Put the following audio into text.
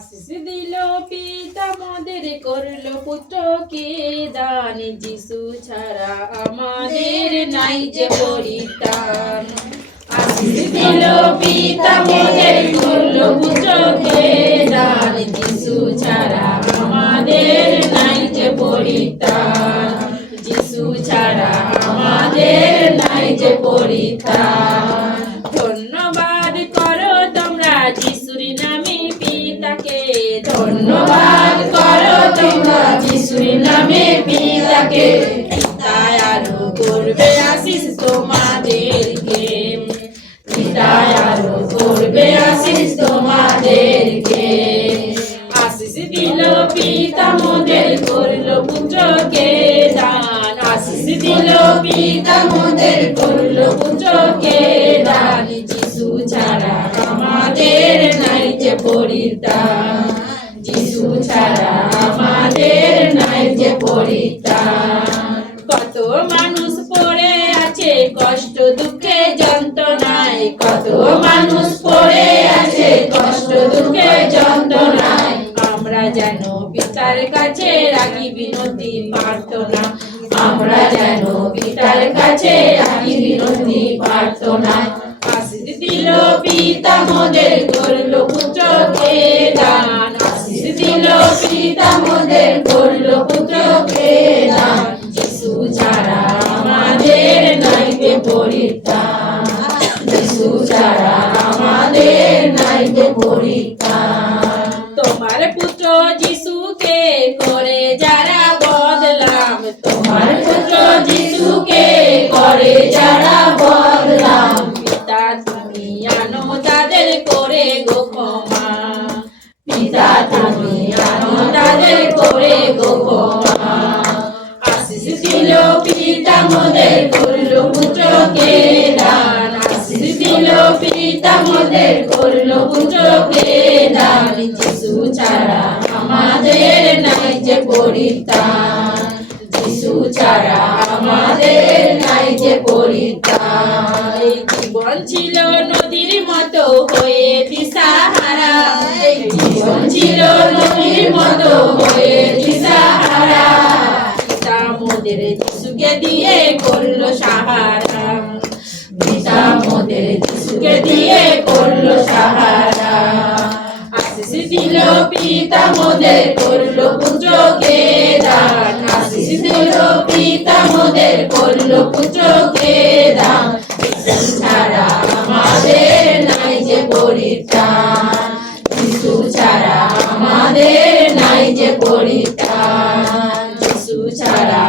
আশিস দিল, পিতা মদের করল পুত্রকে দান। যিশু ছাড়া আমাদের নাই যে পরিত্রাণ। আশিস দিল, পিতা মদের করল পুত্রকে দান। যিশু ছাড়া আমাদের নাই যে পরিত্রাণ। যিশু ছাড়া আমাদের নাই যে পরিত্রাণ। পিতায় আরও করবে আশিস তোমাদেরকে পিতায় আরও করবে পিতা মোদের করল পুত্রকে দান। আশিস যিশু ছাড়া আমাদের নাই যে পরিত্রাণ। যিশু ছাড়া আমাদের নাই যে পরিত্রাণ। যন্ত্রণায় কত মানুষ পড়ে আছে, কষ্ট দুঃখে যন্ত্রণায়। আমরা যেন পিতার কাছে রাখি বিনতি, প্রার্থনা। আমরা যেন পিতার কাছে রাখি বিনতি, প্রার্থনা। দিল পিতা মোদের করল পুত্রকে দান। দিল পিতা মোদের করল পুত্রকে দান। যারা বদলাম পিতা তুমি আনো তাদের করে গো পিতা তুমি তাদের করে গো ক্ষমা। আশিস দিল পিতা, মোদের করল পুত্রকে দান। আশিস দিল পিতা, মোদের করল পুত্রকে দান। যিশু ছাড়া আমাদের নাই যে পরিত্রাণ। যিশু ছাড়া যে পরিত্রাণ। জীবন ছিল নদীর মতো হয়ে দিশাহারা। জীবন ছিল নদীর মতো হয়ে দিশাহারা। দিয়ে করল সাহারা। পিতা মোদের যিশুকে দিয়ে করল সাহারা। আশিস দিল পিতা মোদের, করল পুত্রকে দান দিল পিতা মোদের করল পুত্রকে দান। ছাড়া আমাদের নাই যে পরিত্রাণ। যিশু ছাড়া আমাদের নাই যে পরিত্রাণ। যিশু ছাড়া